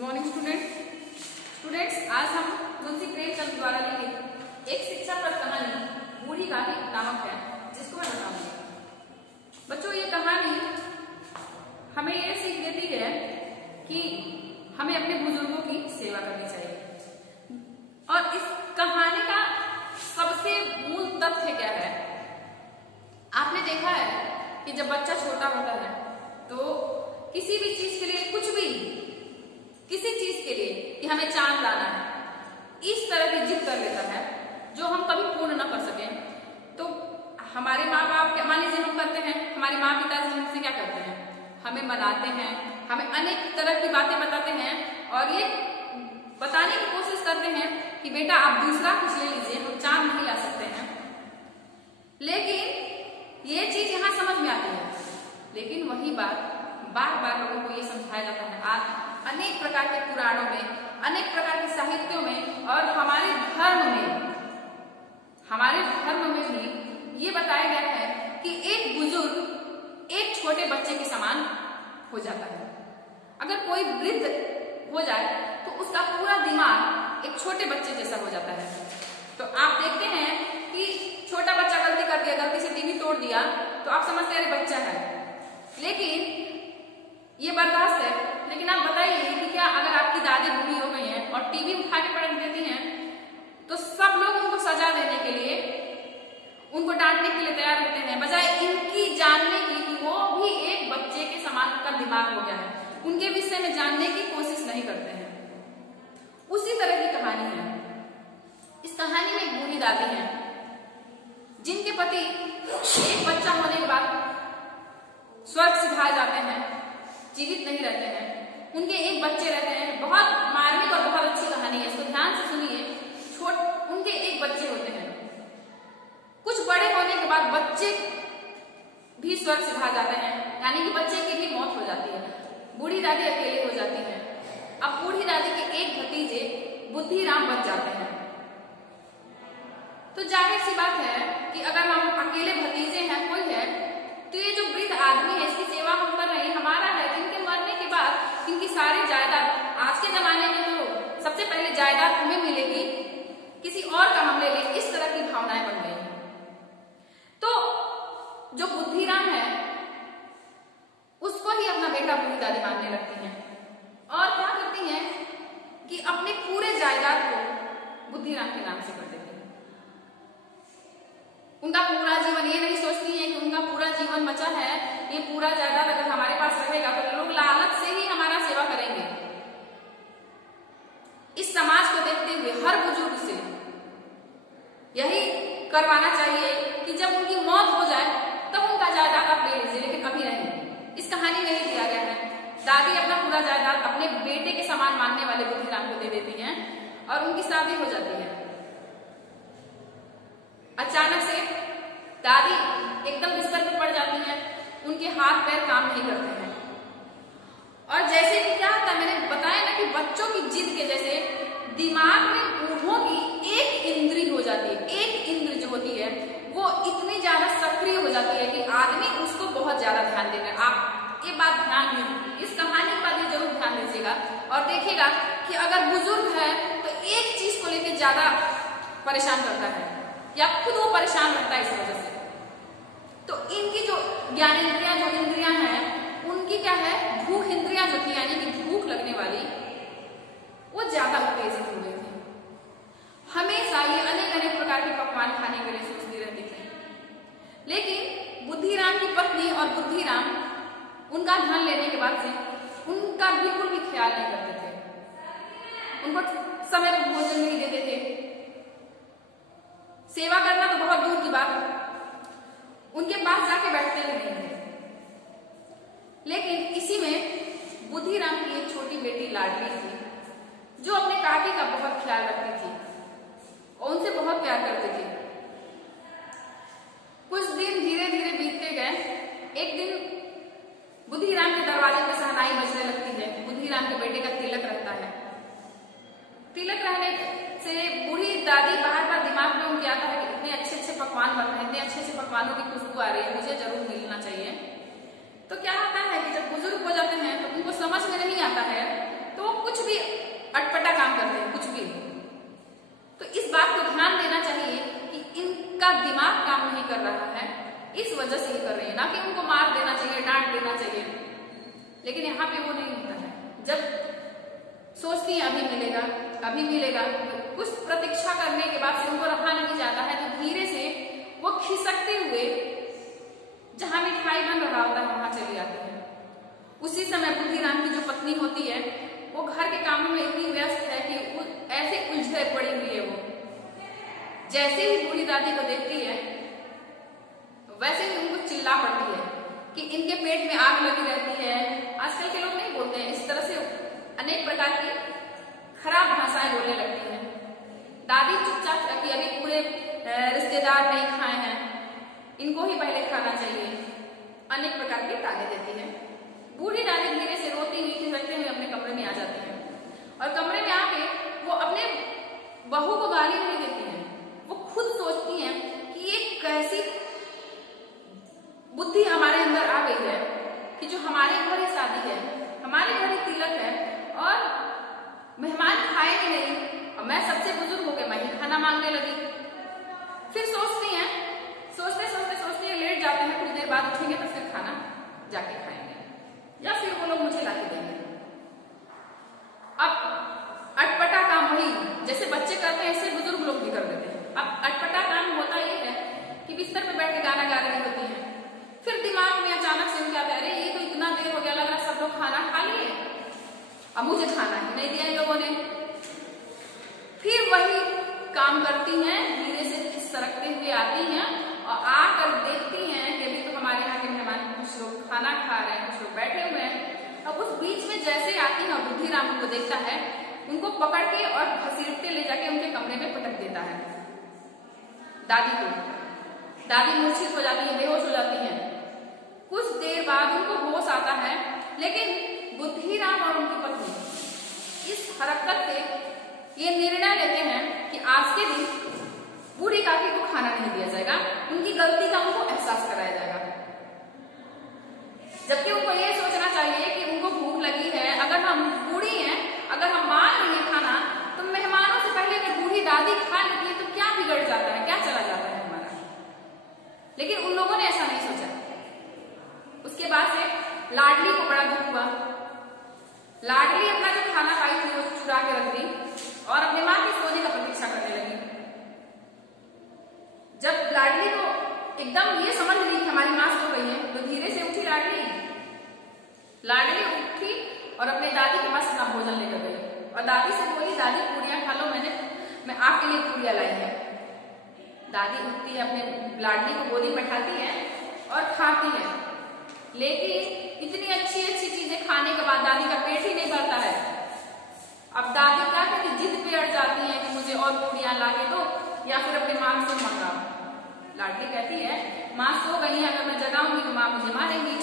Morning students, आज हम मुंशी प्रेमचंद द्वारा लिखित एक शिक्षाप्रद कहानी बूढ़ी गाड़ी नामक है, जिसको मैं बताऊंगी। बच्चों, ये कहानी हमें ये सीख देती है कि हमें अपने बुजुर्गों की सेवा करनी चाहिए। और इस कहानी का सबसे मूल तथ्य क्या है? आपने देखा है कि जब बच्चा छोटा होता है तो किसी भी चीज के लिए, कुछ भी, किसी चीज के लिए कि हमें चांद लाना है, इस तरह की जिद कर लेता है जो हम कभी पूर्ण न कर सके। तो हमारे माँ बाप, मान लीजिए हम करते हैं, हमारे माँ पिता जी हमसे क्या करते हैं? हमें मनाते हैं, हमें अनेक तरह की बातें बताते हैं और ये बताने की कोशिश करते हैं कि बेटा आप दूसरा कुछ ले लीजिए, हम चांद नहीं ला सकते हैं। लेकिन ये चीज यहाँ समझ में आती है, लेकिन वही बात बार बार लोगों को ये समझाया जाता है। आज अनेक प्रकार के पुराणों में, अनेक प्रकार के साहित्यों में और हमारे धर्म में भी ये बताया गया है कि एक बुजुर्ग एक छोटे बच्चे के समान हो जाता है। अगर कोई वृद्ध हो जाए तो उसका पूरा दिमाग एक छोटे बच्चे जैसा हो जाता है। तो आप देखते हैं कि छोटा बच्चा गलती कर दिया, गलती से टीवी तोड़ दिया, तो आप समझते हैं अरे बच्चा है, लेकिन ये बर्दाश्त है। लेकिन आप बताइए कि क्या अगर आपकी दादी बूढ़ी हो गई हैं और टीवी उठा के पटक देती हैं तो सब लोग उनको सजा देने के लिए, उनको डांटने के लिए तैयार होते हैं, बजाय इनकी जानने की कि वो भी एक बच्चे के समान का दिमाग हो गया है, उनके विषय में जानने की कोशिश नहीं करते हैं। उसी तरह की कहानी है। इस कहानी में एक बूढ़ी दादी है जिनके पति एक बच्चा होने के बाद स्वर्ग सिधाए जाते हैं, जीवित नहीं रहते हैं। उनके एक बच्चे रहते हैं। बहुत मार्मिक और बहुत अच्छी कहानी है, इसको ध्यान से सुनिए। उनके एक बच्चे होते हैं। कुछ बड़े होने के बाद बच्चे भी स्वर्ग सिधा जाते हैं, यानी कि बच्चे की भी मौत हो जाती है। बूढ़ी दादी अकेले हो जाती है। अब बूढ़ी दादी के एक भतीजे बुद्धिराम बच जाते हैं। तो जाहिर सी बात है कि अगर हम अकेले भतीजे हैं, कोई है, तो ये जो वृद्ध आदमी है इसकी सेवा हम कर रहे हैं, हमारा है। इनके मरने के बाद इनकी सारी जायदाद, आज के जमाने में तो सबसे पहले जायदाद हमें मिलेगी, किसी और का हम ले लें, इस तरह की भावनाएं बन गई हैं। तो जो बुद्धिराम है उसको ही अपना बेटा बूढ़ी दादी मानने लगती हैं और क्या करती हैं कि अपने पूरे जायदाद को बुद्धिराम के नाम से कर देती हैं। उनका पूरा जीवन, ये नहीं सोचती है कि उनका पूरा जीवन बचा है, ये पूरा जायदाद अगर हमारे पास रहेगा तो लोग लालच से ही हमारा सेवा करेंगे। इस समाज को देखते हुए हर बुजुर्ग से यही करवाना चाहिए कि जब उनकी मौत हो जाए तब उनका जायदाद आप ले लीजिए, लेकिन अभी नहीं। इस कहानी में नहीं दिया गया है। दादी अपना पूरा जायदाद अपने बेटे के समान मानने वाले बुद्धिराम को दे देती हैं और उनकी शादी हो जाती है। अचानक से दादी एकदम बिस्तर पर पड़ जाती हैं, उनके हाथ पैर काम नहीं करते हैं। और जैसे कि क्या होता है, मैंने बताया ना कि बच्चों की जिद के जैसे दिमाग में बूढ़ों की एक इंद्री हो जाती है। एक इंद्र जो होती है वो इतनी ज्यादा सक्रिय हो जाती है कि आदमी उसको बहुत ज्यादा ध्यान देता है। आप ये बात ध्यान दीजिए, इस कहानी के बाद ये जरूर ध्यान दीजिएगा और देखिएगा कि अगर बुजुर्ग है तो एक चीज को लेकर ज्यादा परेशान करता है या खुद वो परेशान रहता है इस वजह से। तो इनकी जो ज्ञानेंद्रियां, जो इंद्रियां हैं, उनकी क्या है, भूख इंद्रियां जो थी, यानी कि भूख लगने वाली, वो ज्यादा उत्तेजित हो गई थी। हमेशा ये अनेक अनेक प्रकार के पकवान खाने के लिए सोचती रहती थी। लेकिन बुद्धिराम की पत्नी और बुद्धिराम उनका धन लेने के बाद से उनका बिल्कुल भी ख्याल नहीं करते थे। उनको समय पर भोजन नहीं देते थे। सेवा करना तो बहुत दूर की बात, उनके पास जाके बैठते भी नहीं थे। लेकिन इसी में बुद्धिराम की एक छोटी बेटी लाडली थी जो अपने काकी का बहुत ख्याल रखती थी और उनसे बहुत प्यार करती थी। कुछ दिन धीरे धीरे बीतते गए। एक दिन बुद्धिराम के दरवाजे पर शहनाई बजने लगती है। बुद्धिराम के बेटे का तिलक रहता है। तिलक रहने से बूढ़ी दादी बार बार दिमाग में उनके आता है कि इतने अच्छे अच्छे पकवान बन रहे हैं, इतने अच्छे अच्छे पकवानों की खुशबू आ रही है, मुझे जरूर मिलना चाहिए। तो क्या होता है कि जब बुजुर्ग हो जाते हैं तो उनको समझ में नहीं आता है, तो वो कुछ भी लेकिन यहाँ पे वो नहीं होता है। जब सोचती है अभी मिलेगा, अभी मिलेगा, कुछ प्रतीक्षा करने के बाद से उनको रखा नहीं जाता है तो धीरे से वो खिसकते हुए जहां मिठाई बन रहा होता है वहां चली जाती है। उसी समय बुद्धिराम की जो पत्नी होती है वो घर के कामों में इतनी व्यस्त है कि ऐसे उलझे पड़ी हुई है। वो जैसे ही बूढ़ी दादी को देखती है वैसे ही उनको चिल्ला पड़ती है कि इनके पेट में आग लगी रहती है। आजकल के लोग नहीं बोलते हैं इस तरह से, अनेक प्रकार की खराब भाषाएं बोलने लगती हैं। दादी चुपचाप रखी, अभी पूरे रिश्तेदार नहीं खाए हैं, इनको ही पहले खाना चाहिए, अनेक प्रकार की ताने देती है। बूढ़ी दादी धीरे से रोती हुई खिसकते हुए अपने कमरे में आ जाती है और कमरे में आके वो अपने बहू को गाली नहीं देती है, वो खुद सोचती है कि ये कैसी बुद्धि हमारे अंदर आ गई है कि जो हमारे घर ही शादी है, हमारे घर ही तिलक है और मेहमान खाएंगे नहीं और मैं सबसे बुजुर्ग हो गए मैं ही खाना मांगने लगी। फिर सोचती हैं, सोचते लेट जाते हैं, कुछ देर बाद उठेंगे तो फिर खाना जाके खाएंगे या फिर वो लोग मुझे लाके देंगे। अब अटपटा काम वही जैसे बच्चे करते हैं ऐसे बुजुर्ग लोग भी कर देते हैं। अब अटपटा काम होता ये है कि बिस्तर पे बैठ के गाना गा रही होती है, फिर दिमाग में अचानक से उनके आता है अरे ये तो इतना देर हो गया, लग रहा सब लोग खाना खा लिए, अब मुझे खाना ही नहीं दिया इन लोगों ने। फिर वही काम करती हैं, धीरे से सरकते हुए आती हैं और आकर देखती हैं कि अभी तो हमारे यहाँ के मेहमान कुछ लोग खाना खा रहे हैं, कुछ लोग बैठे हुए हैं। अब उस बीच में जैसे आती है बुद्धिराम उनको देखता है, उनको पकड़ के और घसीटते ले जाके उनके कमरे में पटक देता है दादी को। दादी मूर्छित हो जाती है, बेहोश हो जाती है। कुछ देर बाद उनको होश आता है, लेकिन बुद्धिराम और उनकी पत्नी इस हरकत से ये निर्णय लेते हैं कि आज के दिन बूढ़ी काकी को खाना नहीं दिया जाएगा, उनकी गलती का उनको एहसास कराया जाएगा। जबकि उनको ये सोचना चाहिए कि उनको भूख लगी है, अगर हम बूढ़ी हैं, अगर हम मान रही हैं खाना तो मेहमानों से पहले अगर बूढ़ी दादी खा लेती है तो क्या बिगड़ जाता है, क्या चला जाता है हमारा। लेकिन उन लोगों ने ऐसा नहीं सोचा। उसके बाद से लाडली को बड़ा दुख हुआ। लाडली अपना जो खाना खाई थी वो चुरा के रख दी और अपने माँ के सोने का प्रतीक्षा करने लगी। जब लाडली को एकदम ये समझ ली कि हमारी माँ सो गई है तो धीरे से उठी लाडली उठी और अपने दादी के पास अपना भोजन लेकर गई और दादी से बोली दादी पूरियां खा लो, मैं आपके लिए पूरियां लाई है। दादी उठती है, अपने लाडली को गोदी में बैठाती है और खाती है। लेकिन इतनी अच्छी चीजें खाने के बाद दादी का पेट ही नहीं भरता है। अब दादी क्या करती, जिद पे अड़ जाती है कि मुझे और पूरियां ला के दो या फिर अपने माँ से मंगाओ। लाडली कहती है माँ सो गई है, अगर मैं जगाऊंगी तो माँ मुझे मारेंगी।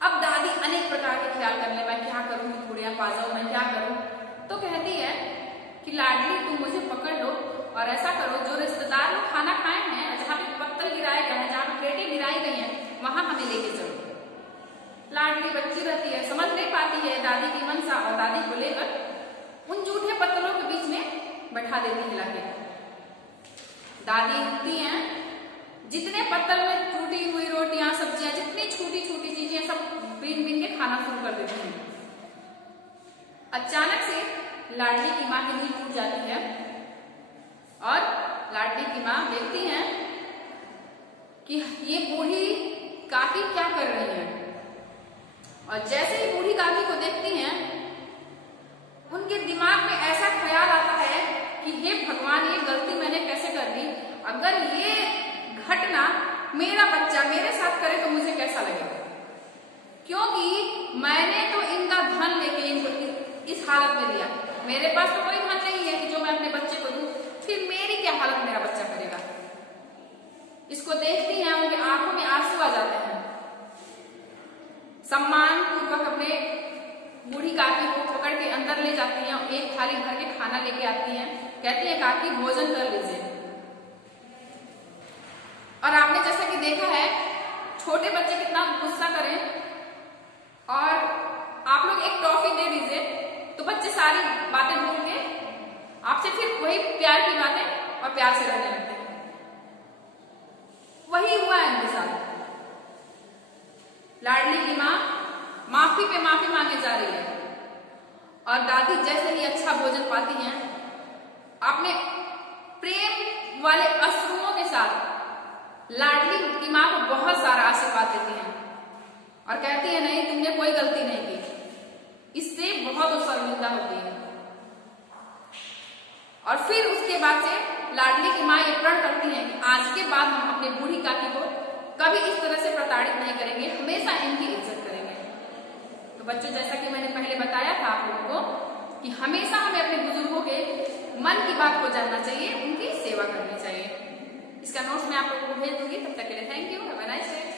अब दादी अनेक प्रकार के ख्याल करने, मैं क्या करूँ, पूरियां पा जाऊं, मैं क्या करूँ। तो कहती है कि लाडली तुम मुझे पकड़ लो और ऐसा करो जो रिश्तेदार लोग खाना खाए हैं, जहाँ पे पत्तल गिराए गए हैं, जहाँ पे प्लेटें गिराई गई हैं, वहां हमें लेके चलो। लाडली बच्ची रहती है, समझ नहीं पाती है दादी की मनसा और दादी को लेकर उन जूठे पत्तलों के बीच में बैठा देती है लाके। दादी उठती हैं, जितने पत्तल में टूटी हुई रोटियां, सब्जियां, जितनी छोटी छोटी चीजें सब बीन बीन के खाना शुरू कर देती हैं। अचानक से लाडली की माँ की नींद टूट जाती है और लाडली की माँ देखती हैं कि ये बूढ़ी काकी क्या कर रही है। और जैसे ही बूढ़ी काकी को देखती हैं उनके दिमाग में ऐसा ख्याल आता है कि हे भगवान, ये गलती मैंने कैसे कर दी, अगर ये घटना मेरा बच्चा मेरे साथ करे तो मुझे कैसा लगेगा, क्योंकि मैंने तो इनका धन लेके इनको इस हालत में दिया, मेरे पास तो कोई धन नहीं है कि जो मैं अपने बच्चे को दूं, फिर मेरी क्या हालत मेरा बच्चा करेगा। इसको देखती हैं, उनके आंखों में आंसू आ जाते हैं। सम्मान पूर्वक अपने बूढ़ी काकी को पकड़ के अंदर ले जाती हैं और एक थाली भर के खाना लेके आती हैं। कहती है काकी भोजन कर लीजिए। और आपने जैसा कि देखा है छोटे बच्चे कितना गुस्सा करें और आप लोग एक टॉफी दे दीजिए तो बच्चे सारी बातें भूल के आपसे फिर वही प्यार की बातें और प्यार से रहने लगते हैं। वही हुआ है इनके साथ। लाडली की माँ माफी पे माफी मांगे जा रही है। और दादी जैसे ही अच्छा भोजन पाती हैं, अपने प्रेम वाले अश्रुओं के साथ लाडली की माँ को बहुत सारा आशीर्वाद देती हैं और कहती है नहीं, तुमने कोई गलती नहीं की। इससे बहुत शर्मिंदा होती है। और फिर उसके बाद से लाडली की माँ ये प्रण करती है कि आज के बाद हम अपनी बूढ़ी काकी को कभी इस तरह से प्रताड़ित नहीं करेंगे, हमेशा इनकी इज्जत करेंगे। तो बच्चों, जैसा कि मैंने पहले बताया था आप लोगों को कि हमेशा हमें अपने बुजुर्गों के मन की बात को जानना चाहिए, उनकी सेवा करनी चाहिए। इसका नोट्स मैं आप लोगों को भेज दूंगी। तब तक के लिए thank you, have a nice day.